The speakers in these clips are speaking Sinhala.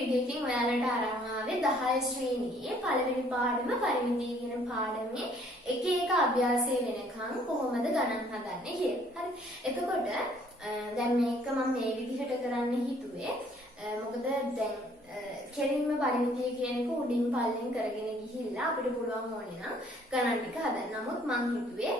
වීඩියෝ එකකින් ඔයාලට අරන් ආවේ 10 ශ්‍රේණියේ පළවෙනි පාඩම පරිමිතිය කියන පාඩමේ එක එක අභ්‍යාසය වෙනකන් කොහොමද ගණන් හදන්නේ කියලා. හරි. එතකොට දැන් මේක මම මේ විදිහට කරන්න හිතුවේ. මොකද දැන් කෙලින්ම පරිමිතිය කියන එක උඩින් පල්ලෙන් කරගෙන ගිහිල්ලා අපිට පුළුවන් ඕනේ නම් ගණන් ටික හදන්න. නමුත් මම හිතුවේ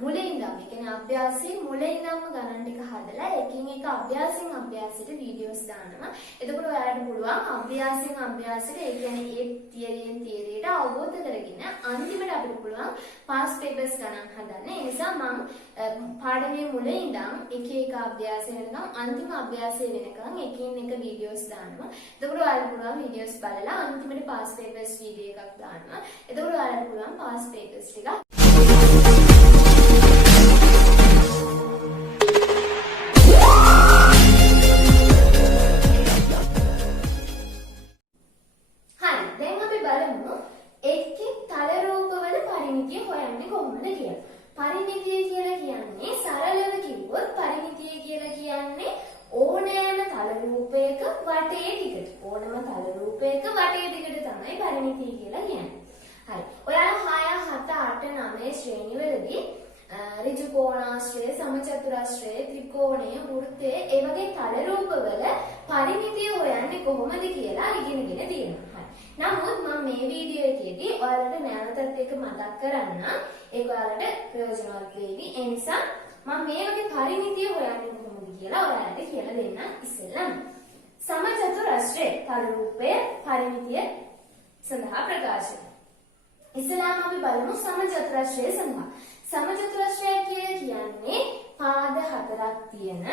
මුලින් ඉඳන් ඒ කියන්නේ අභ්‍යාසයේ මුලින් ඉඳන්ම ගණන් ටික හදලා එකින් එක අභ්‍යාසයෙන් අභ්‍යාසයට වීඩියෝස් දානවා. එතකොට ඔයාලට පුළුවන් අභ්‍යාසයෙන් අභ්‍යාසයට ඒ කියන්නේ ඒ තියරියෙන් තියරියට අවබෝධ කරගෙන අන්තිමට අපිට පුළුවන් පාස් පේපර්ස් ගණන් හදන්න. ඒ නිසා මම පාඩමේ මුලින් ඉඳන් එක එක අභ්‍යාසය වෙනකම් අන්තිම අභ්‍යාසය වෙනකම් එකින් එක වීඩියෝස් දානවා. එතකොට ඔයාලට පුළුවන් වීඩියෝස් බලලා අන්තිමට පාස් පේපර්ස් වීඩියෝ එකක් දානවා. එතකොට ඔයාලට පුළුවන් පාස් පේපර්ස් ටික පරිමිතිය කියලා කියන්නේ සරලව කිව්වොත් පරිමිතිය කියලා කියන්නේ ඕනෑම තල රූපයක වටේ දිගට. ඕනෑම තල රූපයක වටේ දිගට තමයි පරිමිතිය කියලා කියන්නේ. හරි. ඔයාලා 6 7 8 9 ශ්‍රේණිවලදී ඍජු කෝණාශ්‍රය, සමචතුරාශ්‍රය, ත්‍රිකෝණය, වෘත්තය ඒ වගේ තල රූපවල පරිමිතිය හොයන්නේ කොහොමද කියලා ඉගෙනගෙන තියෙනවා. නමුත් මම මේ වීඩියෝ එකේදී ඔයාලට නැවතත් එක මතක් කරන්න. ඒක ඔයාලට ප්‍රයෝජනවත් වෙයි. ඒ නිසා මම මේ වගේ පරිමිතිය හොයන්නේ කොහොමද කියලා ඔයාලට කියලා දෙන්න ඉස්සෙල්ලම. සමචතුරාශ්‍රය තල රූපය පරිමිතිය සඳහා ප්‍රකාශ. ඉස්සෙල්ලාම අපි බලමු සමචතුරාශ්‍රය සඳහා. සමචතුරාශ්‍රය කියන්නේ පාද 4ක් තියෙන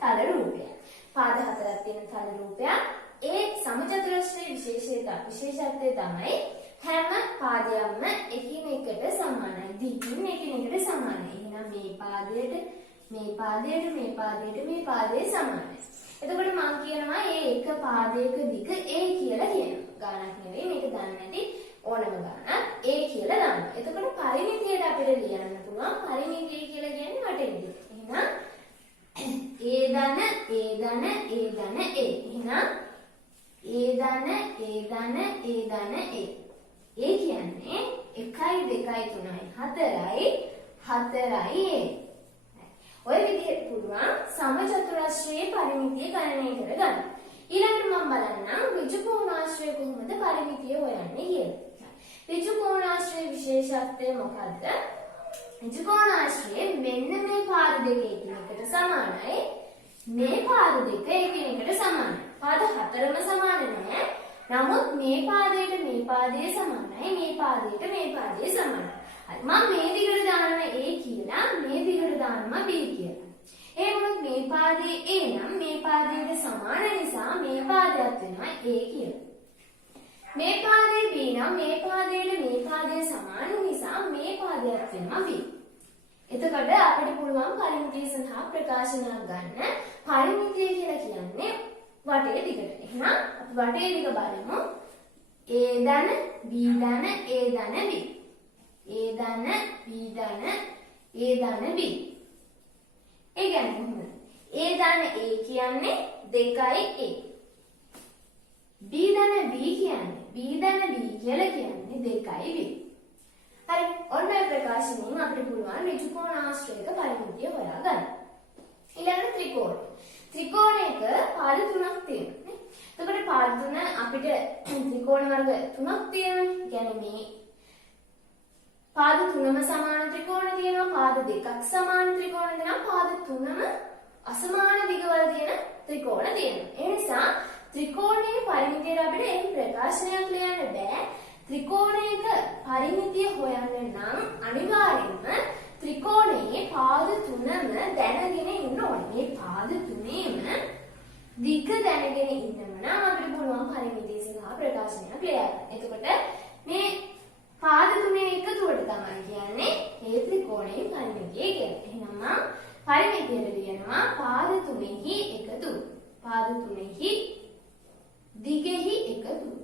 තල රූපයක්. පාද 4ක් තියෙන තල රූපයක්. ඒ සමචතුරාශ්‍රයේ විශේෂත්වය තමයි හැම පාදයක්ම එකිනෙකට සමානයි. දිගින් එකිනෙකට සමානයි. එහෙනම් මේ පාදයට මේ පාදයට මේ පාදයට මේ පාදයේ සමානයි. එතකොට මම කියනවා මේ එක පාදයක දිග A කියලා කියනවා. ගානක් නෙවෙයි මේක දන්නේ නැති ඕනම ගානක් A කියලා දානවා. එතකොට පරිමිතියට අපිට ලියන්න පුළුවන් පරිමිතිය කියලා කියන්නේ වටේ දිග. එහෙනම් A ධන A ධන A ධන A. එහෙනම් A ධන A. ඒ කියන්නේ 1 2 3 4යි A. ඔය විදිහට පුළුවන් සමචතුරාශ්‍රයේ පරිමිතිය ගණනය කරගන්න. ඊළඟට මම බලන්නම් ඍජු කෝණාශ්‍රය කොහොමද පරිමිතිය හොයන්නේ කියලා. ඍජු කෝණාශ්‍රයේ විශේෂත්වය මොකද්ද? ඍජු කෝණාශ්‍රයේ මෙන්න මේ පාද දෙක එකිනෙකට සමානයි. මේ පාද දෙක එකිනෙකට සමානයි. පාද 4ම සමාන නැහැ. නමුත් මේ පාදයට මේ පාදයේ සමානයි. මේ පාදයට මේ පාදයේ සමානයි. හරි. මම මේ දිගට දානවා A කියලා, මේ දිගට දානවා B කියලා. ඒ වුණොත් මේ පාදයේ A නම් මේ පාදයට සමාන නිසා මේ පාදයක් වෙනවා A කියලා. මේ පාදයේ B නම් මේ පාදයට මේ පාදයේ සමාන නිසා මේ පාදයක් වෙනවා B. එතකොට අපිට පුළුවන් පරිමිතිය සඳහා ප්‍රකාශනයක් ගන්න. පරිමිතිය කියලා කියන්නේ වටේ දිගට. එහෙනම් අපි වටේ දිග බලමු. A ධන B ධන A ධන B. A ධන B ධන A ධන B. ඒ කියන්නේ මොකද? A ධන A කියන්නේ 2A. B ධන B කියන්නේ B ධන B කියලා කියන්නේ 2B. හරි. ඔන්න ඔය ප්‍රකාශනයෙන් අපිට පුළුවන් ඍජු කෝණාශ්‍රයක පරිමිතිය හොයාගන්න. ඊළඟට ත්‍රිකෝණ. ත්‍රිකෝණයක පාද 3ක් තියෙනවා. එතකොට පාද 3 අපිට ත්‍රිකෝණ වර්ග 3ක් තියෙනවා. කියන්නේ මේ පාද 3ම සමාන ත්‍රිකෝණ තියෙනවා. පාද 2ක් සමාන ත්‍රිකෝණ තියෙනවා. පාද 3ම අසමාන දිගවල තියෙන ත්‍රිකෝණ තියෙනවා. ඒ නිසා ත්‍රිකෝණයේ පරිමිතියට අපිට එම් ප්‍රකාශනයක් ලියන්න බෑ. ත්‍රිකෝණයක පරිමිතිය හොයන්න නම් අනිවාර්යෙන්ම ත්‍රිකෝණයේ පාද 3ම දැනගෙන ඉන්න ඕනේ. මේ පාද 3ේම දිග දැනගෙන ඉන්නම නම් අපිට පුළුවන් පරිමිතිය සඳහා ප්‍රකාශනයක් ලියන්න. එතකොට මේ පාද 3ේ එකතුවට තමයි කියන්නේ මේ ත්‍රිකෝණයේ පරිමිතිය කියලා. එහෙනම් මම පරිමිතියට ලියනවා පාද 3ෙහි එකතු. පාද 3ෙහි දිගෙහි එකතු.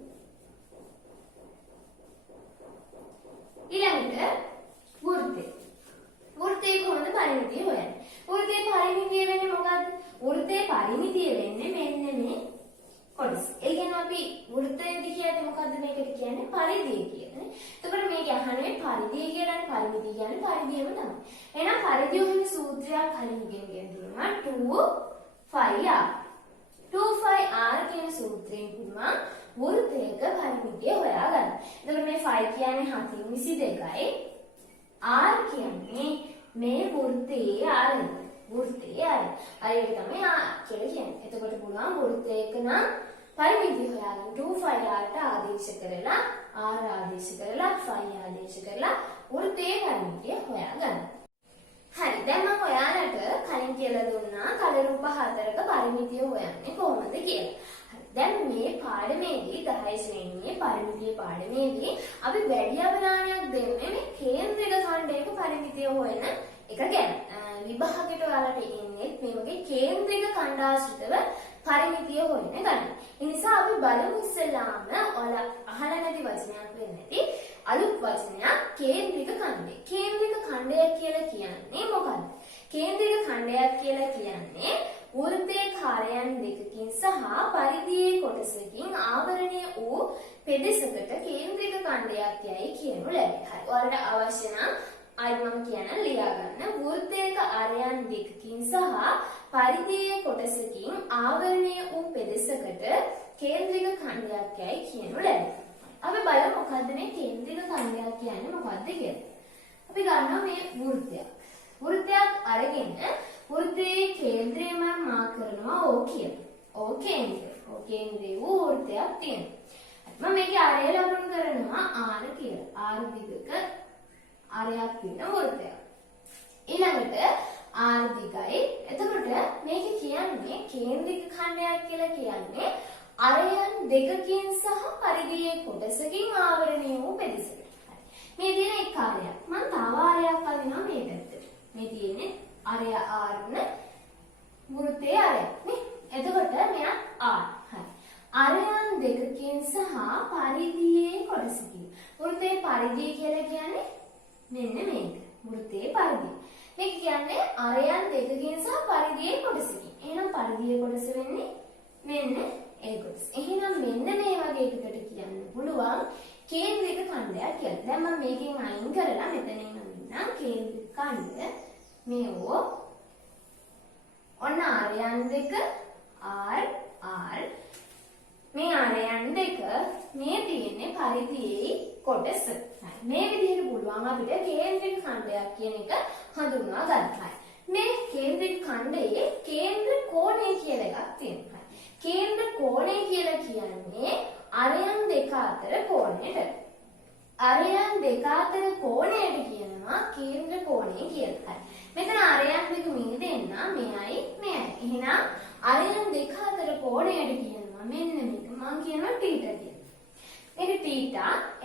ඊළඟට වෘත්තය. වෘත්තයේ කොහොමද පරිමිතිය හොයන්නේ? වෘත්තයේ පරිමිතිය වෙන්නේ මොකද්ද? වෘත්තයේ පරිමිතිය වෙන්නේ මෙන්න මේ කොටස. ඒ කියන්නේ අපි වෘත්තය දිහාට මොකද්ද මේකට කියන්නේ? පරිධිය කියන්නේ. එතකොට මේක අහන්නේ පරිධිය කියන්නේ පරිමිතිය කියන්නේ පරිධියම තමයි. එහෙනම් පරිධිය ඔහේ සූත්‍රයක් කලින් ඉගෙන ගන්නවා 2πr. 2πr කියන සූත්‍රයෙන් පුළුවන් වෘත්තයක පරිමිතිය හොයාගන්න. එතකොට මේ 5 කියන්නේ 722යි. r කියන්නේ මේ වෘත්තයේ ආරය. වෘත්තයේ ආරය. හරියට තමයි r කියලා කියන්නේ. එතකොට පුළුවන් වෘත්තයක නම් පරිමිතිය හොයාගන්න 2πr ආදේශ කරලා r ආදේශ කරලා 5 ආදේශ කරලා වෘත්තයේ පරිමිතිය හොයාගන්න. හරි. දැන් මම ඔයාලට කලින් කියලා දුන්නා කල රූප හතරක පරිමිතිය හොයන්නේ කොහොමද කියලා. දැන් මේ පාඩමේදී 10 ශ්‍රේණියේ පරිමිතිය පාඩමේදී අපි වැඩි අවධානයක් දෙන්නේ මේ කේන්ද්‍රික ඛණ්ඩයක පරිමිතිය හොයන එක ගැන. විභාගයට ඔයාලට එන්නේ මේ වගේ කේන්ද්‍රික ඛණ්ඩාශ්‍රිතව පරිමිතිය හොයන ගන්න. ඒ නිසා අපි බලමු ඉස්සෙල්ලාම ඔයාලා අහලා නැති වචනයක් වෙන්නේ නැති අලුත් වචනයක් කේන්ද්‍රික ඛණ්ඩය. කේන්ද්‍රික ඛණ්ඩය කියලා කියන්නේ මොකක්ද? කේන්ද්‍රික ඛණ්ඩයක් කියලා කියන්නේ වෘත්තයේ කාර්යයන් දෙකකින් සහ පරිධියේ කොටසකින් ආවරණය වූ පෙදෙසකට කේන්ද්‍රික ඛණ්ඩයක් යයි කියනු ලැබේ. හරි. ඔයාලට අවශ්‍ය නම් අයි මම කියන ලියා ගන්න. වෘත්තයක ආරයන් දෙකකින් සහ පරිධියේ කොටසකින් ආවරණය වූ පෙදෙසකට කේන්ද්‍රික ඛණ්ඩයක් යයි කියනු ලැබේ. අපි බලමු මොකද්ද මේ කේන්ද්‍රික ඛණ්ඩයක් කියන්නේ මොකද්ද කියලා. අපි ගන්නවා මේ වෘත්තයක්. වෘත්තයක් අරගෙන වෘත්තයේ කේන්ද්‍රය මම මාක් කරනවා O කියලා. O කේන්ද්‍රය. O කේන්ද්‍රය වූ වෘත්තයක් තියෙනවා. මම මේකේ ආරය ලකුණු කරනවා R කියලා. R දිගක ආරයක් තියෙන වෘත්තයක්. ඊළඟට R දිගයි. එතකොට මේක කියන්නේ කේන්ද්‍රික ඛණ්ඩයක් කියලා කියන්නේ ආරයන් දෙකකින් සහ පරිධියේ කොටසකින් ආවරණය වූ පෙදෙසකට. හරි. මේ තියෙන එක ආරයක්. මම තව ආරයක් අදිනවා මේ පැත්තට. මේ තියෙන්නේ ආරය R න වෘත්තයේ ආරයක් නේ. එතකොට මෙයා R. හරි. ආරයන් දෙකකින් සහ පරිධියේ කොටසකින්. වෘත්තයේ පරිධිය කියලා කියන්නේ මෙන්න මේක. වෘත්තයේ පරිධිය. මේක කියන්නේ ආරයන් දෙකකින් සහ පරිධියේ කොටසකින්. එහෙනම් පරිධියේ කොටස වෙන්නේ මෙන්න ඒ කොටස. එහෙනම් මෙන්න මේ වගේ එකකට කියන්න පුළුවන් කේන්ද්‍රික ඛණ්ඩයක් කියලා. දැන් මම මේකෙන් අයින් කරලා මෙතනින් අඳින්නම් කේන්ද්‍රික ඛණ්ඩ මේවෝ ඔන්න ආරයන් දෙක R R මේ ආරයන් දෙක මේ තියෙන්නේ පරිධියේ කොටස. මේ විදිහට පුළුවන් අපිට කේන්ද්‍රික ඛණ්ඩයක් කියන එක හඳුන්වා ගන්න. මේ කේන්ද්‍රික ඛණ්ඩයේ කේන්ද්‍ර කෝණය කියලා එකක් තියෙනවා. කේන්ද්‍ර කෝණය කියලා කියන්නේ ආරයන් දෙක අතර කොණයට. ආරයන් දෙක අතර කොණයට කියනවා කේන්ද්‍ර කෝණය කියලා. මෙතන ආරයන් දෙක මේ දෙන්න මෙයයි මෙයයි. එහෙනම් ආරයන් දෙක අතර කොණයට කියනවා මෙන්න මේක මම කියනවා θ කියලා. මේක θ.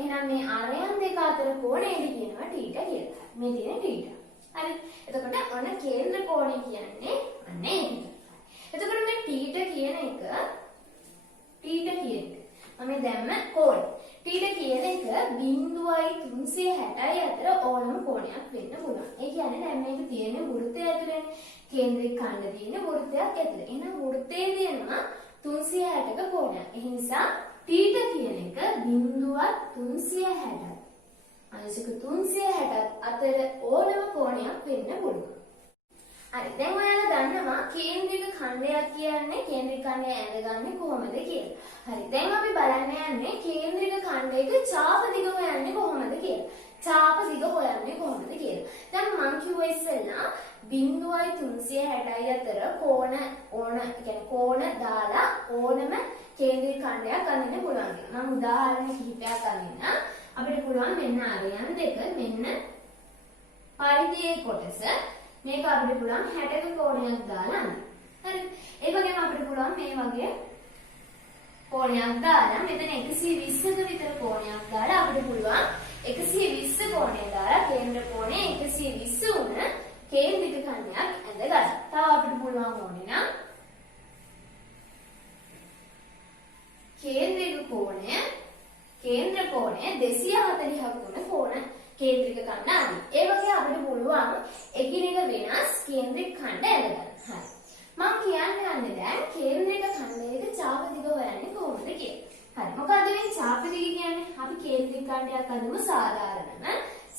එහෙනම් මේ ආරයන් දෙක අතර කොණයට කියනවා θ කියලා. මේ තියෙන θ. හරි. එතකොට ඔන්න කේන්ද්‍ර කෝණය කියන්නේ අන්න ඒක. එතකොට මේ θ කියන එක මම දැම්ම කෝණ. θ කියන එක 0.360 අතර ඕනම කෝණයක් වෙන්න පුළුවන්. ඒ කියන්නේ දැන් මේක තියෙන වෘත්තය ඇතුලේ කේන්ද්‍රික ඛණ්ඩ තියෙන වෘත්තයක් ඇතුලේ. එහෙනම් වෘත්තයේ තියෙනවා 360ක කෝණයක්. ඒ නිසා θ කියන එක 0.360 අංශක 360 අතර ඕනම කෝණයක් වෙන්න පුළුවන්. හරි. දැන් ඔයාලා දන්නවා කේන්ද්‍රික ඛණ්ඩයක් කියන්නේ කේන්ද්‍රික ඛණ්ඩය ඇඳගන්නේ කොහොමද කියලා. හරි. දැන් අපි බලන්න යන්නේ කේන්ද්‍රික ඛණ්ඩයක ඡාප දිග හොයන්නේ කොහොමද කියලා. ඡාප දිග හොයන්නේ කොහොමද කියලා. දැන් මම කිව්වා ඉස්සෙල්ලා 0.360 අතර කෝණ කියන්නේ කෝණ දාලා ඕනම කේන්ද්‍රික ඛණ්ඩයක් අඳින්න පුළුවන්. මම උදාහරණ කිහිපයක් අඳින්න. අපිට පුළුවන් මෙන්න ආරයන් දෙක මෙන්න පරිධියේ කොටස මේක අපිට පුළුවන් 60ක කෝණයක් දාලා අඳින්න. හරි. ඒ වගේම අපිට පුළුවන් මේ වගේ කෝණයක් දාලා මෙතන 120ක විතර කෝණයක් දාලා අපිට පුළුවන් 120 කෝණය දාලා කේන්ද්‍ර කෝණය 120 වුණ කේන්ද්‍රික ඛණ්ඩයක් ඇඳගන්න. තව අපිට පුළුවන් ඕනේ නම් කේන්ද්‍රික කෝණය 240ක් වුණ කෝණ කේන්ද්‍රික ඛණ්ඩ අඳින්න. ඒ වගේ අපිට පුළුවන් එකිනෙක වෙනස් කේන්ද්‍රික ඛණ්ඩ ඇඳගන්න. හරි. මම කියන්න යන්නේ දැන් කේන්ද්‍රික ඛණ්ඩයක ඡාප දිග හොයන්නේ කොහොමද කියලා. ඛණ්ඩයක් අඳමු සාධාරණව.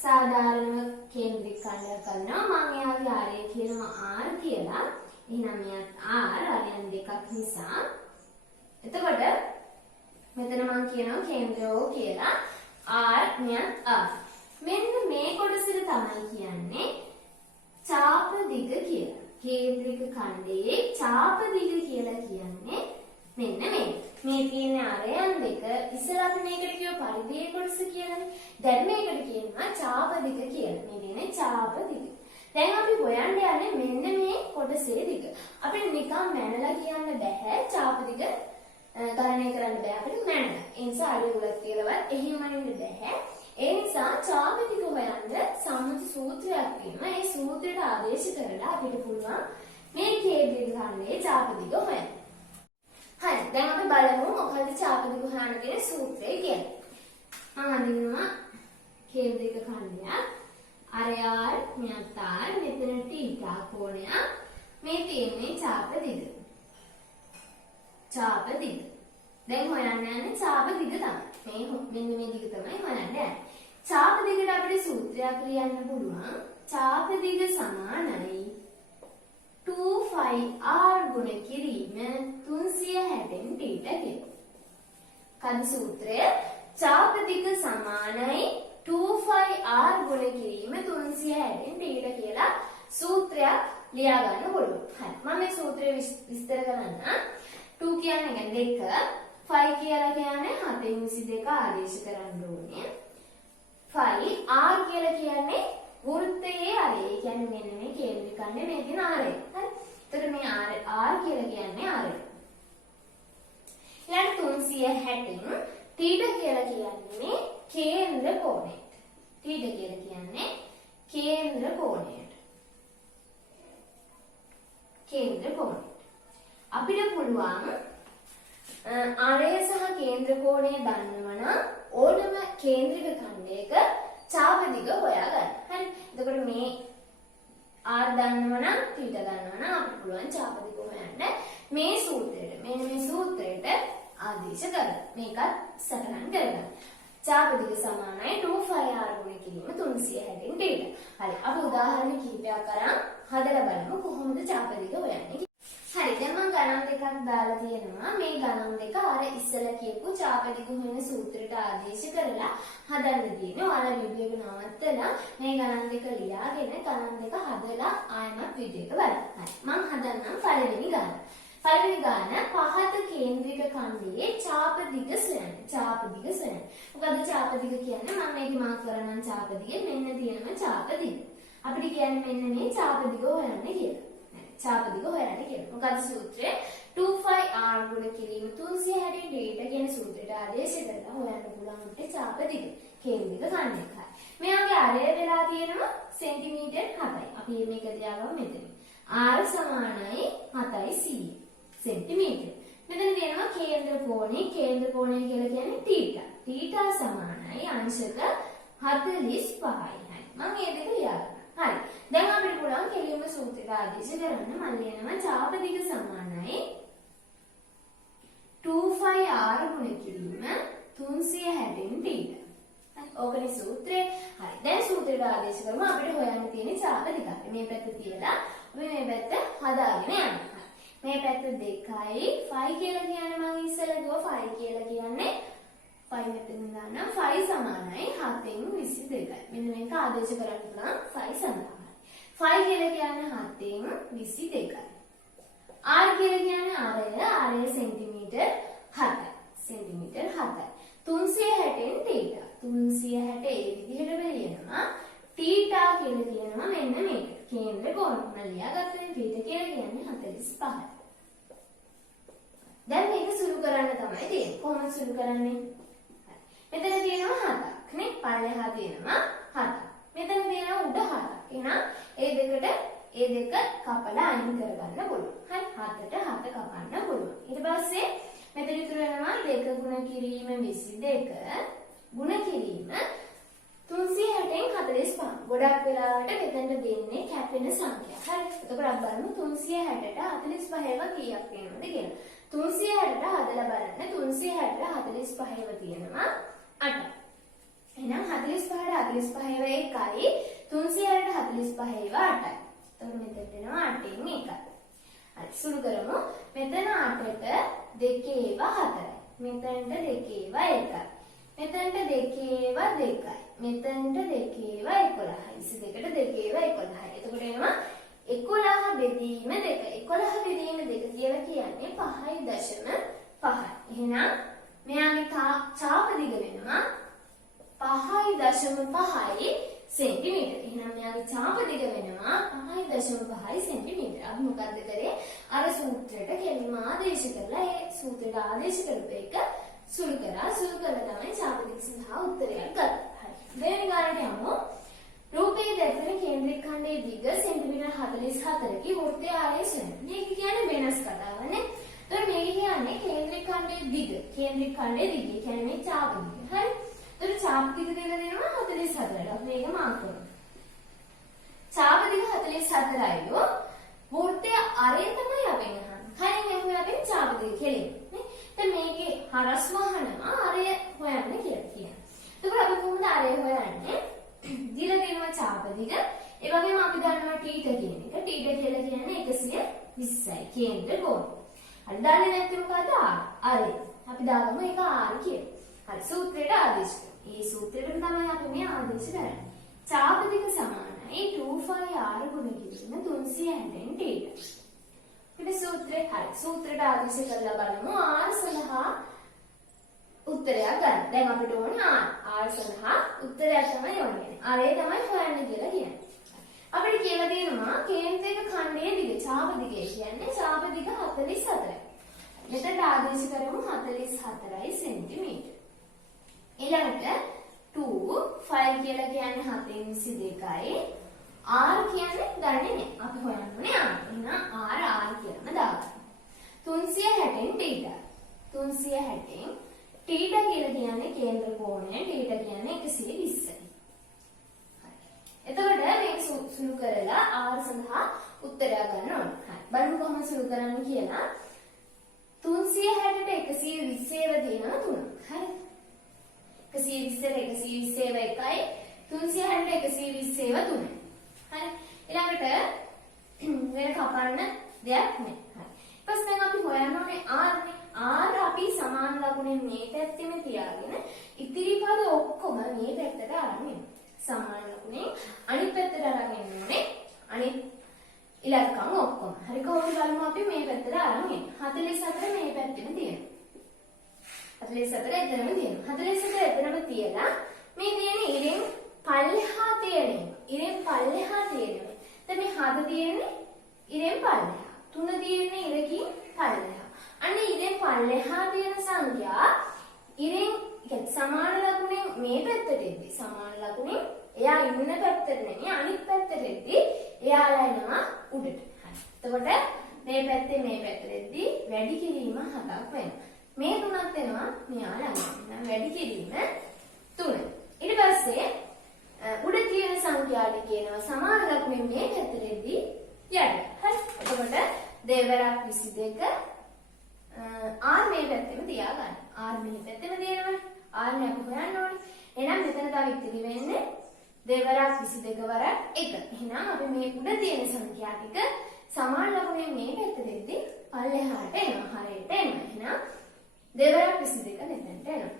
සාධාරණව කේන්ද්‍රික ඛණ්ඩයක් අඳිනවා. මම එයාගේ ආරය කියනවා R කියලා. එහෙනම් මෙයාත් R අරයන් දෙකක් නිසා. එතකොට මෙතන මම කියනවා කේන්ද්‍රය O කියලා. R මෙයාත් R. මෙන්න මේ කොටසට තමයි කියන්නේ චාප දිග කියලා. කේන්ද්‍රික ඛණ්ඩයේ චාප දිග කියලා කියන්නේ මෙන්න මේ තියෙන ආරයන් දෙක ඉස්සර අපි මේකට කියව පරිධියේ කොටස කියලානේ. දැන් මේකට කියනවා චාප දිග කියලා. මේ තියෙන්නේ චාප දිග. දැන් අපි හොයන්න යන්නේ මෙන්න මේ කොටසේ දිග. අපිට නිකන් මැනලා කියන්න බෑ චාප දිග ගණනය කරන්න බෑ අපිට මැනලා. ඒ නිසා අඩිය උලක් කියලාවත් එහෙම අනින්න බෑ. ඒ නිසා චාප දිග හොයන්න සම්මුති සූත්‍රයක් තියෙනවා. ඒ සූත්‍රයට ආදේශ කරලා අපිට පුළුවන් මේ කේන්ද්‍රික ඛණ්ඩයේ චාප දිග හොයන්න. හරි දැන් අපි බලමු මොකක්ද චාප දිග හොයන්න කියන සූත්‍රය කියන්නේ. මම අඳිනවා කේන්ද්‍රික ඛණ්ඩයක්. R මෙයාත් R මෙතන θ කෝණයක්. මේ තියෙන්නේ චාප දිග. චාප දිග. දැන් හොයන්න යන්නේ චාප දිග තමයි. මෙන්න මේ දිග තමයි හොයන්න යන්නේ. චාප දිගට අපිට සූත්‍රයක් ලියන්න පුළුවන්. චාප දිග සමානයි 2πr ගුණ කිරීම 360න් θ කියලා. කද සූත්‍රය චාප දිග සමානයි 2πr ගුණ කිරීම 360න් θ කියලා සූත්‍රයක් ලියා ගන්න පුළුවන්. හරි. මම මේ සූත්‍රය විස්තර කරන්න. 2 කියන්නේ 2, 5 කියලා කියන්නේ 722 ආදේශ කරන්න ඕනේ. 5 r කියලා කියන්නේ වෘත්තයේ ආරය. ඒ කියන්නේ මෙන්න මේ කේන්ද්‍රික ඛණ්ඩයේ මේ තියෙන ආරය. හරි. එතකොට මේ r කියලා කියන්නේ ආරය. ඊළඟ 360න් θ කියලා කියන්නේ කේන්ද්‍ර කෝණයට. θ කියලා කියන්නේ කේන්ද්‍ර කෝණයට. කේන්ද්‍ර කෝණයට. අපිට පුළුවන් ආරය සහ කේන්ද්‍ර කෝණය දන්නවනම් ඕනම කේන්ද්‍රික ඛණ්ඩයක චාප දිග හොයාගන්න. හරි. එතකොට මේ r දන්නවනම් θ දන්නවනම් අපිට පුළුවන් චාප දිග හොයන්න මේ සූත්‍රයට. මෙන්න මේ සූත්‍රයට ආදේශ කරලා මේකත් සටහන් කරගන්න. චාප දිග සමානයි 2πr ගුණ කිරීම 360න් θ. හරි. අපි උදාහරණ කිහිපයක් අරන් හදලා බලමු කොහොමද චාප දිග හොයන්නේ. හරි. දැන් මම ගණන් දෙකක් දාලා තියෙනවා. මේ ගණන් දෙක අර ඉස්සෙල්ලා කියපු චාප දිග හොයන සූත්‍රයට ආදේශ කරලා හදන්න තියෙන්නේ. ඔයාලා වීඩියෝ එක නවත්තලා මේ ගණන් දෙක ලියාගෙන ගණන් දෙක හදලා ආයෙමත් වීඩියෝ එක බලන්න. හරි. මම හදන්නම් පළවෙනි ගණන. පළවෙනි ගාන පහත කේන්ද්‍රික ඛණ්ඩයේ චාප දිග සොයන්න. චාප දිග සොයන්න. මොකද චාප දිග කියන්නේ මම මේක මාක් කරනම් චාප දිග මෙන්න තියෙනවා චාප දිග. අපිට කියන්නේ මෙන්න මේ චාප දිග හොයන්න කියලා. චාප දිග හොයන්න කියලා. මොකද සූත්‍රය 2πr ගුණ කිරීම 360 θ කියන සූත්‍රයට ආදේශ කරලා හොයන්න පුළුවන් අපිට චාප දිග කේන්ද්‍රික ඛණ්ඩයක. මෙයාගේ ආරය වෙලා තියෙනවා සෙන්ටිමීටර් 7යි. අපි මේක දාගමු මෙතන. r සමානයි 7යි 100 සෙන්ටිමීටර්. මෙතන තියෙනවා කේන්ද්‍ර කෝණය. කේන්ද්‍ර කෝණය කියලා කියන්නේ θ. θ සමානයි අංශක 45යි. හරි. මම මේ දෙක ලියාගන්නවා. හරි. දැන් අපිට පුළුවන් කෙලින්ම සූත්‍රයට ආදේශ කරන්න. මම ලියනවා චාප දිග සමානයි 2πr ගුණ කිරීම 360න් θ. හරි. ඕකනේ සූත්‍රය. හරි. දැන් සූත්‍රයට ආදේශ කරමු. අපිට හොයන්න තියෙන්නේ චාප දිග. මේ පැත්ත තියලා අපි මේ පැත්ත හදාගෙන යනවා. මේ පැත්ත 2යි 5 කියලා කියන්නේ මම ඉස්සෙල්ලා කිව්වා 5 කියලා කියන්නේ 5 මෙතන දාන්න 5 සමානයි 7න් 22යි. මෙන්න මේක ආදේශ කරන්න පුළුවන් 5 සමානයි. 5 කියලා කියන්නේ 7න් 22යි. r කියලා කියන්නේ ආරය සෙන්ටිමීටර් 7යි. සෙන්ටිමීටර් 7යි. 360න් θ. 360 ඒ විදිහට ලියනවා. θ කියලා කියනවා මෙන්න මේක. කේන්ද්‍ර කෝණය ලියාගත්තේ θ කියලා කියන්නේ 45යි. දැන් මේක සුළු කරන්න තමයි තියෙන්නේ. කොහොමද සුළු කරන්නේ? මෙතන තියෙනවා 7ක් නේ. පල්ලෙහා තියෙනවා 7ක්. මෙතන තියෙනවා උඩ 7ක්. එහෙනම් ඒ දෙක කපලා අයින් කරගන්න පුළුවන්. හරි. 7ට 7 කපන්න පුළුවන්. ඊට පස්සේ මෙතන ඉතුරු වෙනවා 2 ගුණ කිරීම 22 ගුණ කිරීම 360න් 45. ගොඩක් වෙලාවට මෙතනට දෙන්නේ කැපෙන සංඛ්‍යා. හරි. එතකොට අපි බලමු 360ට 45ව කීයක් වෙනවද කියලා. 360ට හදලා බලන්න. 360ට 45ව තියෙනවා 8. එහෙනම් 45ට 45 ඒවා 1යි 300ට 45 ඒවා 8යි. එතකොට මෙතන එනවා 8න් 1යි. හරි සුළු කරමු. මෙතන 8ට 2 ඒවා 4යි. මෙතනට 2 ඒවා 1යි. මෙතනට 2 ඒවා 2යි. මෙතනට 2 ඒවා 11යි. 22ට 2 ඒවා 11යි. එතකොට එනවා 11 බෙදීම 2. 11 බෙදීම 2 කියලා කියන්නේ 5.5. එහෙනම් මෙයාගේ ඡාප දිග වෙනවා 5.5 සෙන්ටිමීටර. එහෙනම් මෙයාගේ ඡාප දිග වෙනවා 5.5 සෙන්ටිමීටර. අපි මොකද්ද කරේ? අර සූත්‍රයට කෙලින්ම ආදේශ කරලා ඒ සූත්‍රයට ආදේශ කරපු එක සුළු කරලා තමයි ඡාප දිග සඳහා උත්තරයක් ගත්තා. හරි. දෙවෙනි ගානට යමු. රූපයේ දැක්වෙන කේන්ද්‍රික ඛණ්ඩයේ දිග සෙන්ටිමීටර 44කි වෘත්තයේ ආරය සෙන්. මේක කියන්නේ වෙනස් කතාවනේ. එතකොට මේක කියන්නේ කේන්ද්‍රික ඛණ්ඩයේ දිග. කේන්ද්‍රික ඛණ්ඩයේ දිග කියන්නේ මේ ඡාප දිග. හරි. එතකොට ඡාප දිග දෙලා දෙනවා 44ට. අපි මේක මාක් කරමු. ඡාප දිග 44යිලු වෘත්තයේ ආරය තමයි අපි අහන්නේ. කලින් අපි ඡාප දිග කෙලෙන්නේ. නේ? දැන් මේකේ හරස් වහනවා ආරය හොයන්න කියලා කියනවා. එතකොට අපි කොහොමද ආරය හොයන්නේ? දීලා දෙනවා ඡාප දිග. ඒ වගේම අපි දන්නවා θ කියන එක. θ කියලා කියන්නේ 120යි කේන්ද්‍ර කෝණය. හරි දන්නේ නැත්නම් මොකද? ආරය. අපි දාගමු ඒක ආර කියලා. හරි සූත්‍රයට ආදේශ කරමු. මේ සූත්‍රෙටම තමයි අපි මේ ආදේශ කරන්නේ. ඡාප දිග සමානයි 2πr ගුණ කිරීම 360න් θ. ඊට සූත්‍රය හරි. සූත්‍රයට ආදේශ කරලා බලමු r සඳහා උත්තරයක් ගන්න. දැන් අපිට ඕනේ r සඳහා උත්තරයක් තමයි ඕනේ. r ඒ තමයි හොයන්න කියලා කියන්නේ. අපිට කියලා දෙනවා කේන්ද්‍රයක ඛණ්ඩයේ දිග ඡාප දිගය කියන්නේ ඡාප දිග 44යි. මෙතන ආදේශ කරමු 44යි සෙන්ටිමීටර. ඊළඟට 2 5 කියලා කියන්නේ 722යි. r කියන්නේ දන්නේ නැහැ. අපි හොයන්නේ r. එහෙනම් r කියලාම දාගන්න. 360න් θ. 360න් θ කියලා කියන්නේ කේන්ද්‍ර කෝණය. θ කියන්නේ 120යි. හරි. එතකොට මේක සුළු කරලා r සඳහා උත්තරයක් ගන්න ඕනේ. හරි. බලමු කොහොමද සුළු කරන්නේ කියලා. 360ට 120 ඒවා තියෙනවා 3. හරි. 120ට 120 ඒවා 1යි. 360ට 120 ඒවා 3යි. හරි. ඊළඟට වෙන කපන්න දෙයක් නැහැ. හරි. ඊපස්සේ දැන් අපි හොයන්න ඕනේ r නේ. r අපි සමාන ලකුණෙන් මේ පැත්තෙම තියාගෙන ඉතිරි පද ඔක්කොම මේ පැත්තට අරන් එන්න. සමාන ලකුණෙන් අනිත් පැත්තට අරන් එන්න ඕනේ. අනිත් ඉලක්කම් ඔක්කොම. හරි කොහොමද බලමු අපි මේ පැත්තට අරන් එන්න. 44 මේ පැත්තෙම තියෙනවා. 44 එතනම තියෙනවා. 44 එතනම තියලා මේ තියෙන ඉරෙන් පල්ලෙහා තියෙනවා. ඉරෙන් පල්ලෙහා තියෙනවා. දැන් මේ 7 තියෙන්නේ ඉරෙන් පල්ලෙහා. 3 තියෙන්නේ ඉරකින් පල්ලෙහා. අන්න ඉරෙන් පල්ලෙහා තියෙන සංඛ්‍යා ඉරෙන් සමාන ලකුණෙන් මේ පැත්තට එද්දි සමාන ලකුණෙන් එයා ඉන්න පැත්තට නෙමෙයි අනිත් පැත්තට එද්දි එයාලා එනවා උඩට. හරි. එතකොට මේ පැත්තට එද්දි වැඩි කිරීම 7ක් වෙනවා. මේ 3ක් වෙනවා මෙයා ළඟ. එහෙනම් වැඩි කිරීම 3. ඊට පස්සේ උඩ තියෙන සංඛ්‍යාට කියනවා සමාන ලකුණෙන් මේ පැත්තට එද්දි යට. හරි. එතකොට දෙවරක් 22 r මේ පැත්තෙම තියාගන්න. r මේ පැත්තෙම තියෙනවනේ. r නේ අපි හොයන්න ඕනේ. එහෙනම් මෙතන තව ඉතිරි වෙන්නේ දෙවරක් 22 වරක් 1. එහෙනම් අපි මේ උඩ තියෙන සංඛ්‍යා ටික සමාන ලකුණෙන් මේ පැත්තට දෙද්දි පල්ලෙහාට එනවා. හරියට එනවා. එහෙනම් දෙවරක් 22 මෙතනට එනවා.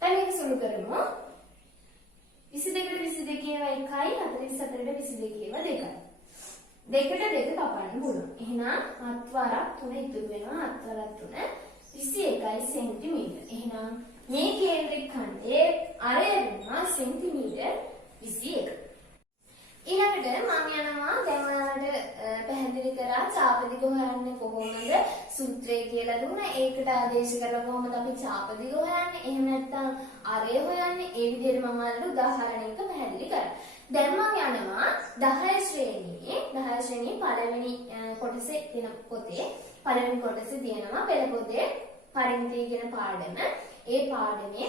දැන් මේක සුළු කරමු. 22ට 22 ඒවා 1යි 44ට 22 ඒවා 2යි. දෙකට දෙක කපන්න පුළුවන්. එහෙනම් 7 වරක් 3 ඉතුරු වෙනවා. 7 වරක් 3 21යි සෙන්ටිමීටර. එහෙනම් මේ කේන්ද්‍රික ඛණ්ඩයේ අරය වෙනවා සෙන්ටිමීටර 21. ඊළඟට මම යනවා දැන් ඔයාලට පැහැදිලි කරා ඡාප දිග හොයන්නේ කොහොමද සූත්‍රය කියලා දුන්නා. ඒකට ආදේශ කරලා කොහොමද අපි ඡාප දිග හොයන්නේ? එහෙම නැත්නම් අරය හොයන්නේ? ඒ විදිහට මම ඔයාලට උදාහරණයක පැහැදිලි කරා. දැන් මම යනවා 10 ශ්‍රේණියේ පළවෙනි කොටසේ තියෙන පොතේ පළවෙනි කොටසේ තියෙනවා පෙළ පොතේ පරිමිතිය කියන පාඩම. ඒ පාඩමේ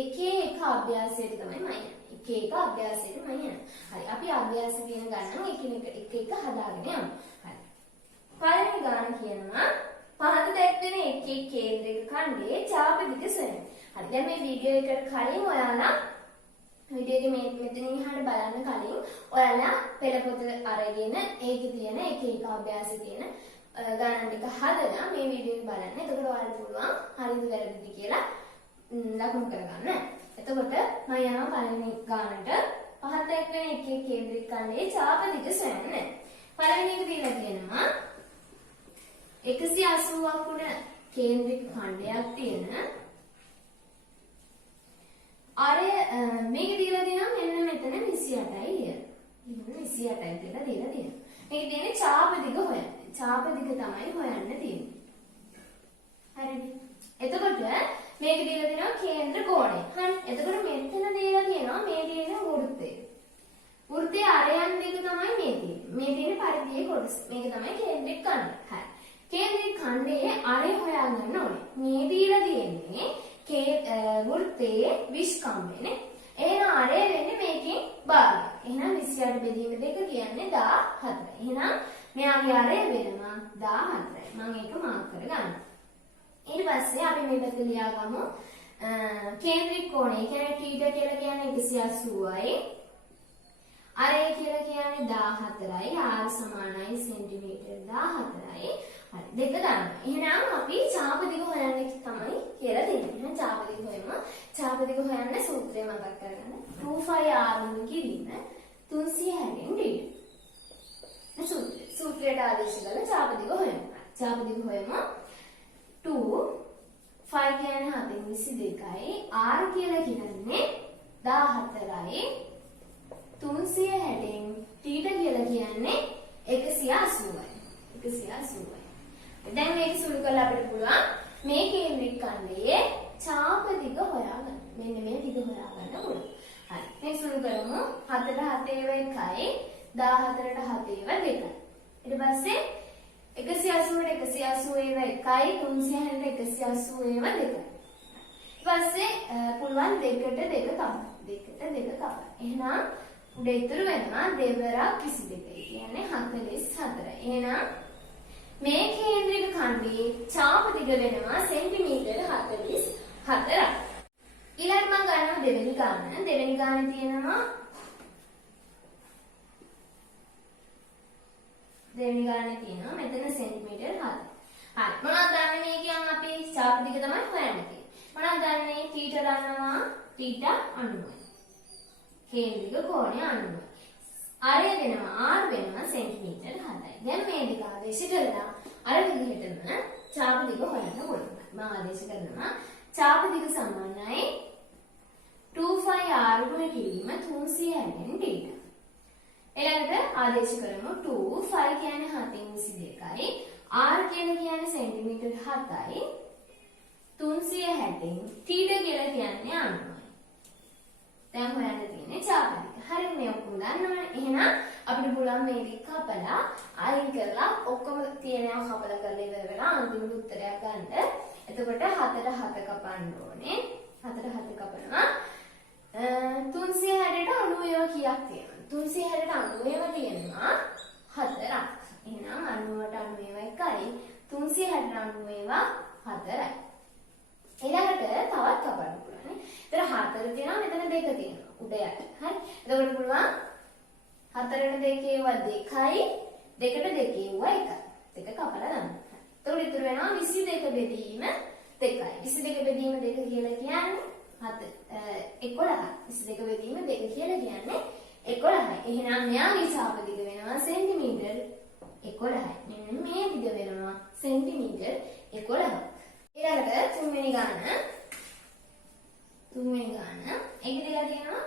එකේ එක අභ්‍යාසයට තමයි මම යන්නේ. එක අභ්‍යාසයට මම යනවා. හරි. අපි අභ්‍යාස කියන ගණන් එකිනෙක එක හදාගෙන යමු. හරි. පළවෙනි ගණන් කියනවා පහත දැක්වෙන එක කේන්ද්‍රික ඛණ්ඩයේ ඡාප දිග සොයන්න. හරි. දැන් මේ වීඩියෝ එකට කලින් ඔයාලා වීඩියෝ එකේ මෙතනින් එහාට බලන්න කලින් ඔයාලා පෙළපොත අරගෙන ඒකේ තියෙන එක එක අභ්‍යාස තියෙන ගණන් ටික හදලා මේ වීඩියෝ එක බලන්න. එතකොට ඔයාලට පුළුවන් හරිද වැරදිද කියලා ලකුණු කරගන්න. එතකොට මම යනවා පළවෙනි ගානට. පහත් එක්කෙන එකේ කේන්ද්‍රික ඛණ්ඩයේ ඡාප දිග සොයන්න. පළවෙනි එක දීලා තියෙනවා 180ක් උන කේන්ද්‍රික ඛණ්ඩයක් තියෙන අරය මේක දීලා තියෙනවා මෙන්න මෙතන 28යි ලියන්න. 28යි කියලා දීලා තියෙනවා. මේක තියෙන්නේ ඡාප දිග හොයන්න. ඡාප දිග තමයි හොයන්න තියෙන්නේ. හරිද? එතකොට මේක දීලා තියෙනවා කේන්ද්‍ර කෝණය. හරි. එතකොට මෙතන දීලා තියෙනවා මේ තියෙන වෘත්තය. වෘත්තයේ අරයන් දෙක තමයි මේ තියෙන්නේ. මේ තියෙන පරිධියේ කොටස. මේක තමයි කේන්ද්‍රික ඛණ්ඩය. හරි. කේන්ද්‍රික ඛණ්ඩයේ අරය හොයාගන්න ඕනේ. මේ දීලා තියෙන්නේ වෘත්තයේ විස්කම්බනේ. එහෙනම් අරය වෙන්නේ මේකෙන් භාගයක්. එහෙනම් 28 බෙදීම 2 කියන්නේ 14. එහෙනම් මෙයාගේ අරය වෙනවා 14යි. මම ඒක මාක් කරගන්නවා. ඊට පස්සේ අපි මේ පැත්ත ලියාගමු කේන්ද්‍රික කෝණය. කියන්නේ θ කියලා කියන්නේ 180යි. අරය කියලා කියන්නේ 14යි. r සමානයි සෙන්ටිමීටර් 14යි. හරි. දෙක ගන්න. එහෙනම් අපි ඡාප දිග හොයන්න තමයි කියලා දෙන්නේ. එහෙනම් ඡාප දිග හොයමු. ඡාප දිග හොයන්න සූත්‍රය මතක් කරගන්න. 2πr ගුණ කිරීම 360 ඩ. සූත්‍රයට ආදේශ කරලා ඡාප දිග හොයමු. ඡාප දිග හොයමු. 2 5 කියන්නේ 722යි r කියලා කියන්නේ 14යි 360න් θ කියලා කියන්නේ 180යි 180යි. දැන් මේක සුළු කරලා අපිට පුළුවන් මේ කේන්ද්‍රික ඛණ්ඩයේ ඡාප දිග හොයාගන්න. මෙන්න මේ දිග හොයාගන්න පුළුවන්. හරි. මේක සුළු කරමු. 7ට 7 ඒවා 1යි 14ට 7 ඒවා 2යි. ඊට පස්සේ 180ට 180 ඒවා 1යි 360ට 180 ඒවා 2යි. ඊට පස්සේ පුළුවන් 2ට 2 කපන්න. 2ට 2 කපන්න. එහෙනම් උඩ ඉතුරු වෙනවා 2 වරක් 22යි. කියන්නේ 44යි. එහෙනම් මේ කේන්ද්‍රික ඛණ්ඩයේ ඡාප දිග වෙනවා සෙන්ටිමීටර 44යි. ඊළඟට මම ගන්නවා දෙවෙනි ගාන. දෙවෙනි ගානේ තියෙනවා මෙතන සෙන්ටිමීටර 7. හරි. මොනවද දන්නේ මේ කියන්නේ අපි ඡාප දිග තමයි හොයන්න තියෙන්නේ. මොනවද දන්නේ θ ගන්නවා θ 90යි. කේන්ද්‍රික කෝණය 90යි. අරය වෙනවා r වෙනවා සෙන්ටිමීටර 7යි. දැන් මේ දිග ආදේශ කරලා අර විදිහටම ඡාප දිග හොයන්න ඕනේ. මම ආදේශ කරනවා ඡාප දිග සමානයි 2πr ගුණ කිරීම 360න් θ. ඊළඟට ආදේශ කරමු 2 5 කියන්නේ 7න් 22යි r කියන්නේ සෙන්ටිමීටර 7යි 360න් θ කියලා කියන්නේ 90යි. දැන් හොයන්න තියෙන්නේ ඡාප දිග. හරිද? මේ ඔක්කොම දන්නවනේ. එහෙනම් අපිට පුළුවන් මේ ටික කපලා අයින් කරලා ඔක්කොම තියෙනවා කපලා කරලා ඉවර වෙලා අන්තිම උත්තරයක් ගන්න. එතකොට 7ට 7 කපන්න ඕනේ. 7ට 7 කපනවා 360ට 90 කීයක් තියෙනවද? 360ට 90 තියෙනවා 4ක්. එහෙනම් 90ට 90 1යි 360ට 90 4යි. ඊළඟට තවත් කපන්න පුළුවන්. ඒතර 4 තියෙනවා මෙතන 2 තියෙනවා උඩ යට. හරි. එතකොට පුළුවන් 4ට 2 ඒවා 2යි 2ට 2 ඒවා 1යි. 2 කපලා දාන්න. එතකොට ඉතුරු වෙනවා 22 බෙදීම 2යි. 22 බෙදීම 2 කියලා කියන්නේ 11යි. 22 බෙදීම 2 කියලා කියන්නේ 11යි. එහෙනම් මෙයාගේ ඡාප දිග වෙනවා සෙන්ටිමීටර් 11යි. මෙන්න මේ දිග වෙනවා සෙන්ටිමීටර් 11යි. ඊළඟට තුන්වෙනි ගාන. ඒක දෙලා තියෙනවා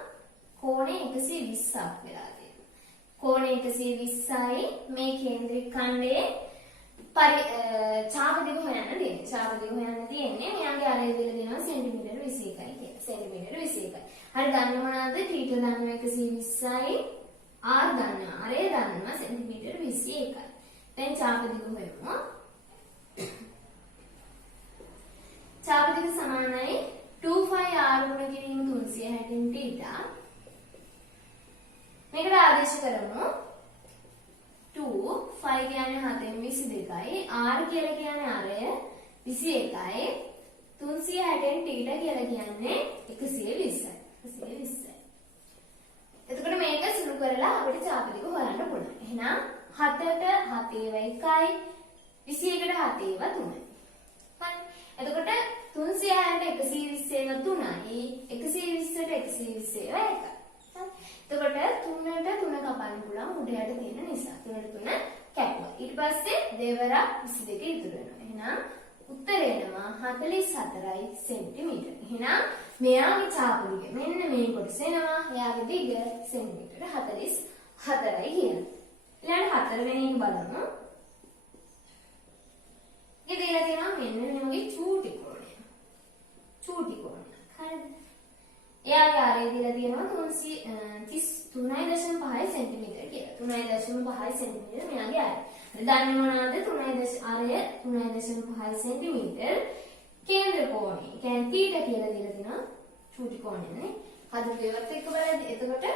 කෝණය 120ක් වෙලා තියෙනවා. කෝණය 120යි මේ කේන්ද්‍රික ඛණ්ඩයේ ඡාප දිග හොයන්න තියෙන්නේ. ඡාප දිග හොයන්න තියෙන්නේ මෙයාගේ අරය දෙලා දෙනවා සෙන්ටිමීටර 21යි කියලා. සෙන්ටිමීටර 21යි. හරි දන්න මොනවාද? θ දන්නවා 120යි. r දන්නවා. අරය දන්නවා සෙන්ටිමීටර 21යි. දැන් ඡාප දිග හොයමු. ඡාප දිග සමානයි 2πr ගුණ කිරීම 360න් θ. මේකට ආදේශ කරමු 2 5 කියන්නේ 7න් 22යි r කියලා කියන්නේ අරය 21යි 360න් t කියලා කියන්නේ 120යි. 120යි. එතකොට මේක සුළු කරලා අපිට චාපදික හොයන්න පුළුවන්. එහෙනම් 7ට 7 ඒවා 1යි 21ට 7 ඒවා 3යි. හරි. එතකොට 360ට 120 ඒවා 3යි 120ට 120 ඒවා 1යි. එතකොට 3ට 3 කපන්න පුළුවන් උඩයට තියෙන නිසා 3ට 3 කැපුවා. ඊට පස්සේ දෙවරක් 22 ඉතුරු වෙනවා. එහෙනම් උත්තරේ එනවා 44යි සෙන්ටිමීටර. එහෙනම් මෙයාගේ චාපදික මෙන්න මේ කොටස එනවා. එයාගේ දිග සෙන්ටිමීටර 44යි කියන. ඊළඟ 4 වෙනි එක බලමු. ඒක දීලා තියෙනවා මෙන්න මේ වගේ චූටි කෝණය. චූටි කෝණය. හරිද? එයාගේ ආරය දීලා තියෙනවා 3.5 සෙන්ටිමීටර කියලා. 3.5 සෙන්ටිමීටර මෙයාගේ ආරය. දන්නේ මොනවාද 3.5 සෙන්ටිමීටර කේන්ද්‍ර කෝණය. කියන්නේ θ කියලා දීලා තියෙනවා චූටි කෝණයනේ. හදපු ඒවත් එක්ක බලද්දි එතකොට θ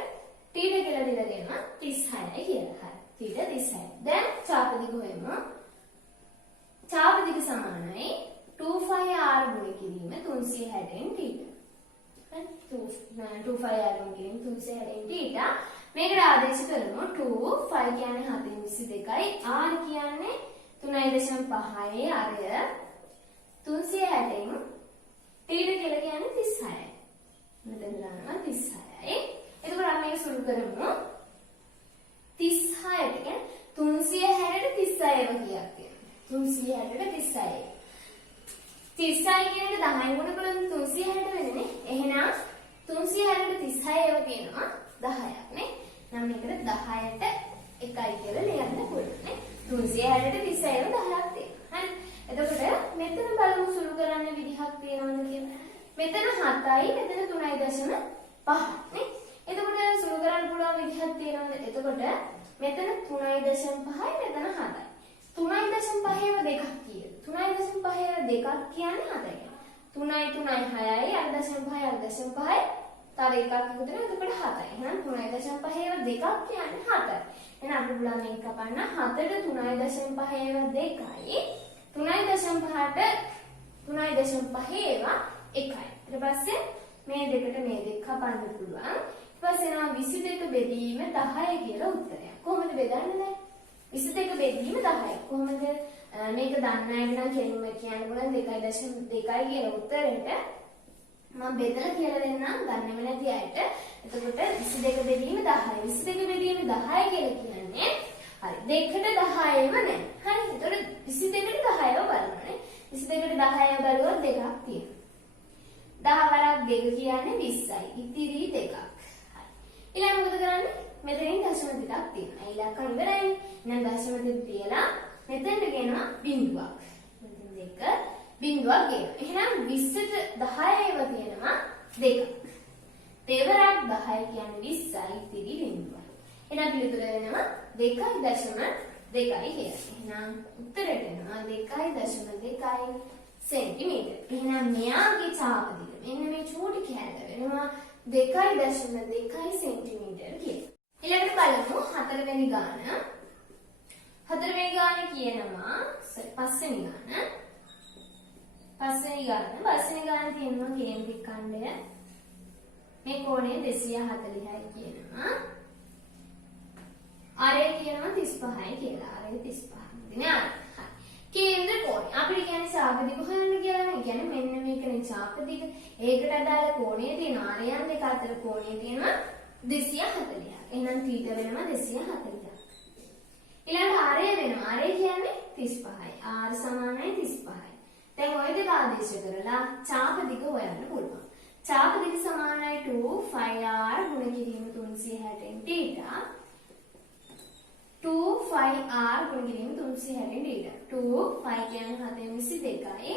කියලා දීලා තියෙනවා 36යි කියලා. හරි. θ 36. දැන් චාපදික හොයමු. චාපදික සමානයි 2πr ගුණ කිරීම 360න් θ. 2πr ගුණ කිරීම 360න් θ. මේකට ආදේශ කරමු 2 5 කියන්නේ 722යි r කියන්නේ 3.5යි අරය 360න් θ කියලා කියන්නේ 36යි. මෙතන දානවා 36යි. එතකොට අපි මේක සුළු කරමු 36ට කියන්නේ 360ට 36 වගේ කීයක් තියෙනවා. 360ට 36. 36 කියන එක 10 ගුණ කරොත් 360 වෙන්නේ. එහෙනම් 360ට 36 තියෙනවා 10ක් නේ. නම් මේකට 10ට 1යි කියලා ලියන්න පුළුවන් නේ. 360ට 36 10ක් තියෙනවා. හරි. එතකොට මෙතන බලමු සුළු කරන්න විදිහක් තියෙනවද කියලා. මෙතන 7යි මෙතන 3.5 නේ. එතකොට සුළු කරන්න පුළුවන් විදිහක් තියෙනවද? එතකොට මෙතන 3.5යි මෙතන 7යි. 3.5 දෙකක් කීයද? 3.5 දෙකක් කියන්නේ 7යි. 3යි 3යි 6යි 8.5යි 8.5යි තව එකක් එකතු වෙනවා එතකොට 7යි. එහෙනම් 3.5 දෙකක් කියන්නේ 7යි. එහෙනම් අපි පුළුවන් මේක කපන්න 7ට 3.5 දෙකයි 3.5ට 3.5 ඒවා 1යි. ඊට පස්සේ මේ දෙකට මේ දෙක කපන්න පුළුවන්. ඊට පස්සේ එනවා 22 බෙදීම 10 කියලා උත්තරයක්. කොහොමද බෙදන්නේ? 22 බෙදීම 10යි. කොහොමද මේක දන්න අය නම් කෙලින්ම කියන්න පුළුවන් 2.2 කියන උත්තරෙට මම බෙදලා කියලා දෙන්නම් දන්නේම නැති අයට. එතකොට 22 බෙදීම 10යි. 22 බෙදීම 10 කියලා කියන්නේ හරි දෙකට 10ම නැහැ. හරි. එතකොට 22ට 10ව බලනවානේ. 22ට 10ව බලුවොත් දෙකක් තියෙනවා. 10 වරක් 2 කියන්නේ 20යි. ඉතිරි දෙකක්. හරි. ඊළඟ මොකද කරන්නේ? මෙතනින් දශම දෙකක් තියෙනවා. ඉලක්කම් ඉවරයි. එහෙනම් දශම දෙක තියලා මෙතෙන්ට ගෙනවා බිංදුවක්. මෙතන දෙක බිංදුවක් ගෙනවා. එහෙනම් 20ට 10 ඒවා තියෙනවා දෙකක්. දෙවරක් 10 කියන්නේ 20යි ඉතිරි බිංදුවයි. එහෙනම් පිළිතුර වෙනවා 2.2යි කියලා. එහෙනම් උත්තරයට එනවා 2.2 සෙන්ටිමීටර. එහෙනම් මෙයාගේ චාපදික මෙන්න මේ චූටි කෑල්ල වෙනවා 2.2 සෙන්ටිමීටර කියලා. ඊළඟට බලමු 4 වෙනි ගාන. 4 වෙනි ගාන කියනවා 5 වෙනි ගාන. 5 වෙනි ගාන තියෙනවා කේන්ද්‍රික ඛණ්ඩය. මේ කෝණය 240යි කියනවා. ආරය කියනවා 35යි කියලා. ආරය 35යි. නේ ආරය. කේන්ද්‍ර කෝණය. අපිට කියන්නේ චාපදික හොයන්න කියලා නේ. කියන්නේ මෙන්න මේකනේ චාපදික. ඒකට අදාළ කෝණය තියෙනවා. ආරයන් දෙක අතර කෝණය තියෙනවා 240ක්. එහෙනම් θ වෙනවා 240ක්. ඊළඟ ආරය වෙනවා. ආරය කියන්නේ 35යි. r සමානයි 35යි. දැන් ඔය දෙක ආදේශ කරලා චාපදික හොයන්න පුළුවන්. චාපදික සමානයි 2πr ගුණ කිරීම 360න් θ 2πr ගුණ කිරීම 360න් θ 2π කියන්නේ 722යි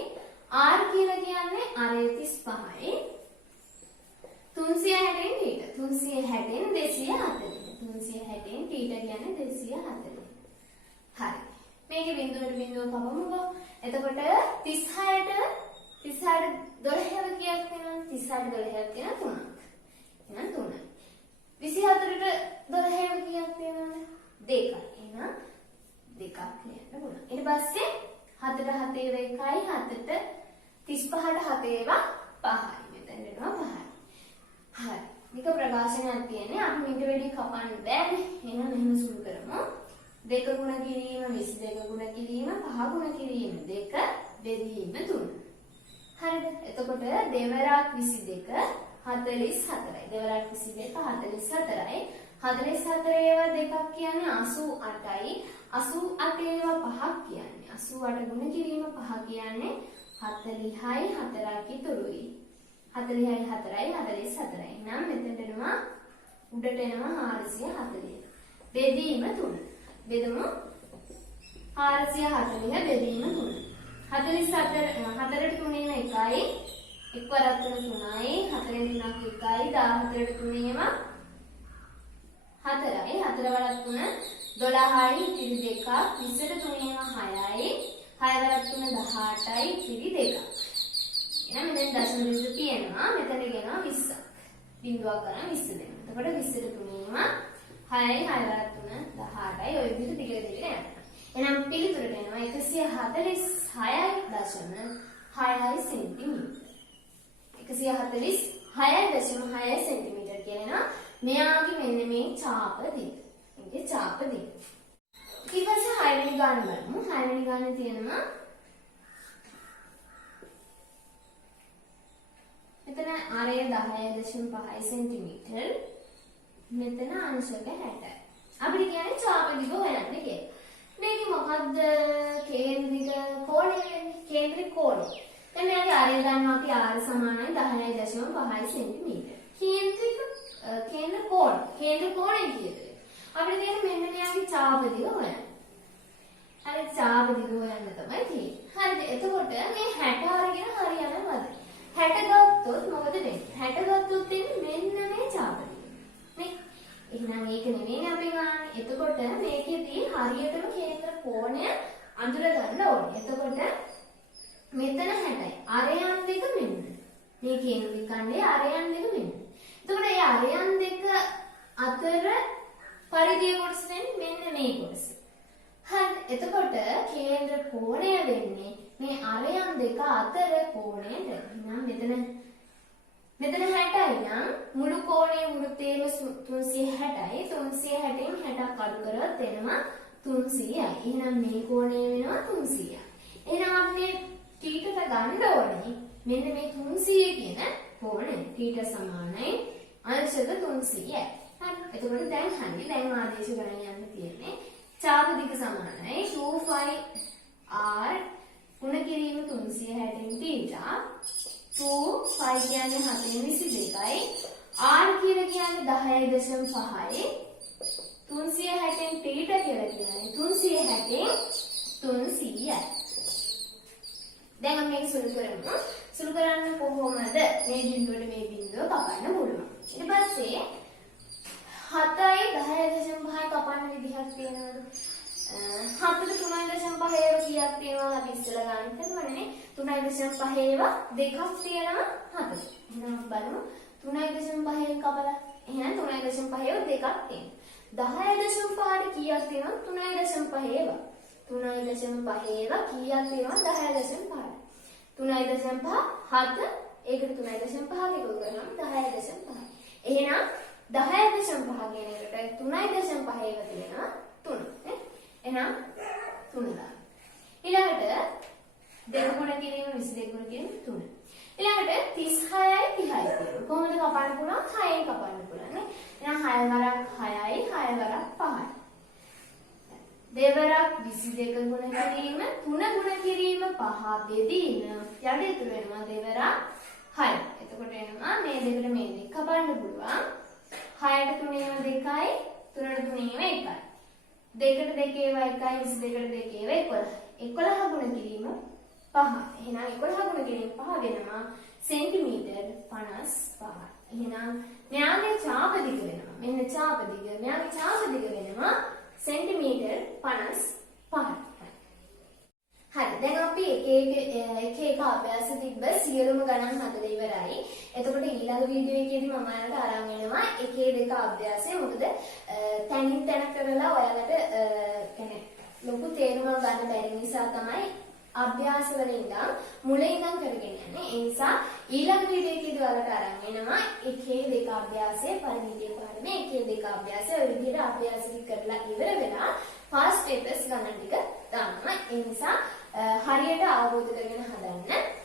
r කියලා කියන්නේ අරය 35යි 360න් θ 360න් 240 360න් θ කියන්නේ 240 හරි මේකේ බිඳුවට බිඳුව කපමුකෝ එතකොට 36ට 12ව කීයක් වෙනවද 36ට 12ක් තියෙනවා 3ක් එහෙනම් 3යි 24ට 12ව කීයක් තියෙනවද 2යි එහෙනම් 2ක් ලියන්න පුළුවන් ඊට පස්සේ 7ට 7 ඒවා 1යි 7ට 35ට 7 ඒවා 5යි. මෙතන එනවා 5යි. හරි. මේක ප්‍රකාශනයක් තියෙන්නේ. අපි මේක වැඩි කපන්න බෑනේ. එහෙනම් මෙහෙම සුළු කරමු. 2 ගුණ කිරීම 22 ගුණ කිරීම 5 ගුණ කිරීම 2 බෙදීම 3. හරිද? එතකොට දෙවරක් 22 44යි. දෙවරක් 22 44යි. 44 ඒවා දෙකක් කියන්නේ 88යි. 88 ඒවා පහක් කියන්නේ 88 ගුණ කිරීම 5 කියන්නේ 40යි 4ක් ඉතුරුයි. 40යි 4යි 44යි. නම් මෙතෙන්ට එනවා උඩට එනවා 440. බෙදීම 3. බෙදමු 440 බෙදීම 3. 44 4ට 3ේම 1යි. 1 වරක් 3යි. 4ෙන් 3ක් 1යි. 14ට 3ේම 4යි. 4 වරක් 3 12යි. ඉතිරි 2ක්. 20ට 3ේම 6යි. 6 වරක් 3 18යි. ඉතිරි 2ක්. එහෙනම් මෙතන දශම බිඳුව තියෙනවා. මෙතන ගෙනවා 20ක්. බිඳුවක් ගන්න 20 දෙන්න. එතකොට 20ට 3ේම 6යි 6 වරක් 3 18යි. ඔය විදිහට දිගට දිගට යනවා. එහෙනම් පිළිතුරට එනවා 146.6 සෙන්ටිමීටර. 146.6 සෙන්ටිමීටර කියනවා. මෙයාගේ මෙන්න මේ ඡාප දිග. මේකේ ඡාප දිග. ඊට පස්සේ 6 වෙනි ගාන බලමු. 6 වෙනි ගානේ තියෙනවා මෙතන ආරය 10.5 සෙන්ටිමීටර. මෙතන අංශක 60යි. අපිට කියන්නේ ඡාප දිග හොයන්න කියලා. මේකේ මොකද්ද කේන්ද්‍රික කෝණය වෙන්නේ? කේන්ද්‍රික කෝණය. දැන් මෙයාගේ ආරය ගන්නවා අපි r සමානයි 10.5 සෙන්ටිමීටර. කේන්ද්‍ර කෝණ. කේන්ද්‍ර කෝණය කියන්නේ. අපිට තියෙන්නේ මෙන්න මෙයාගේ ඡාප දිග හොයන්න. හරි ඡාප දිග හොයන්න තමයි තියෙන්නේ. හරිද? එතකොට මේ 60 අරගෙන හරියනවද? 60 ගත්තොත් මොකද වෙන්නේ? 60 ගත්තොත් එන්නේ මෙන්න මේ ඡාප දිග. මේ එහෙනම් ඒක නෙමෙයි අපි ගන්න. එතකොට මේකෙදී හරියටම කේන්ද්‍ර කෝණය අඳුර ගන්න ඕනේ. එතකොට මෙතන 60යි. අරයන් දෙක මෙන්න. මේ කේන්ද්‍රික ඛණ්ඩයේ අරයන් දෙක මෙන්න. එතකොට මේ අරයන් දෙක අතර පරිධිය කොටස වෙන්නේ මෙන්න මේ කොටස. හරි. එතකොට කේන්ද්‍ර කෝණය වෙන්නේ මේ අරයන් දෙක අතර කෝණයට. එහෙනම් මෙතන 60යි නම් මුළු කෝණය මුළු තේම 360යි. 360න් 60ක් අඩු කරොත් එනවා 300යි. එහෙනම් මේ කෝණය වෙනවා 300යි. එහෙනම් අපි θට ගන්න ඕනේ මෙන්න මේ 300 කියන කෝණය. θ සමානයි අංශක 300යි. හරි. එතකොට දැන් හරි. දැන් ආදේශ ගණන් යන්න තියෙන්නේ. ඡාප දිග සමානයි 2πr ගුණ කිරීම 360න් θ 2π කියන්නේ 7.22යි r කියලා කියන්නේ 10.5යි 360න් θ කියලා කියන්නේ 360න් 300යි. දැන් අපි මේක සුළු කරමු. සුළු කරන්න කොහොමද? මේ බිඳුවට මේ බිඳුව කපන්න පුළුවන්. ඊට පස්සේ 7යි 10.5යි කපන්න විදිහක් තියෙනවද? 7ට 3.5 ඒවා කීයක් තියෙනවද? අපි ඉස්සෙල්ලා ගන්න හිතනවනේ. 3.5 ඒවා දෙකක් තියෙනවා 7ට. එහෙනම් අපි බලමු 3.5න් කපලා. එහෙනම් 3.5 ඒවා දෙකක් තියෙනවා. 10.5ට කීයක් තියෙනවද? 3.5 ඒවා. 3.5 ඒවා කීයක් තියෙනවද? 10.5ට. 3.5 7 ඒකට 3.5 එකතු කරාම 10.5. එහෙනම් 10.5 කියන එකට 3.5 ඒවා තියෙනවා 3 නේ. එහෙනම් 3 දාන්න. ඊළඟට 2 ගුණ කිරීම 22 ගුණ කිරීම 3. ඊළඟට 36යි 30යි තියෙනවා. කොහොමද කපන්න පුළුවන්? 6ෙන් කපන්න පුළුවන් නේ. එහෙනම් 6 වරක් 6යි 6 වරක් 5යි. දෙවරක් 22 ගුණ කිරීම 3 ගුණ කිරීම 5 බෙදීම යඩ ඉතුරු වෙනවා දෙවරක් 6. එතකොට එනවා මේ දෙකට මේ දෙක කපන්න පුළුවන්. 6ට 3ේම 2යි 3ට 3ේම 1යි. 2ට 2 ඒවා 1යි 22ට 2 ඒවා 11 ගුණ කිරීම 5. එහෙනම් 11 ගුණ කිරීම 5 වෙනවා සෙන්ටිමීටර් 55. එහෙනම් මෙයාගේ ඡාප දිග වෙනවා. මෙන්න ඡාප දිග. මෙයාගේ ඡාප දිග වෙනවා සෙන්ටිමීටර් 55. හරි. දැන් අපි එක අභ්‍යාස තිබ්බ සියලුම ගණන් හදලා ඉවරයි. එතකොට ඊළඟ වීඩියෝ එකේදී මම ඔයාලට අරන් එනවා එකේ දෙක අභ්‍යාසය. මොකද තැනින් තැන කරලා ඔයාලට කියන්නේ ලොකු තේරුමක් ගන්න බැරි නිසා තමයි අභ්‍යාස වල ඉඳන් මුලින් ඉඳන් කරගෙන යන්නේ. ඒ නිසා ඊළඟ වීඩියෝ එකේදී ඔයාලට අරන් එනවා 1 2 අභ්‍යාසය, පරිමිතිය පාඩමේ 1 2 අභ්‍යාසය ඔය විදිහට අභ්‍යාස කරලා ඉවර වෙලා පාස් පේපර්ස් ගණන් ටික දානවා. ඒ නිසා හරියට අවබෝධ කරගෙන හදන්න.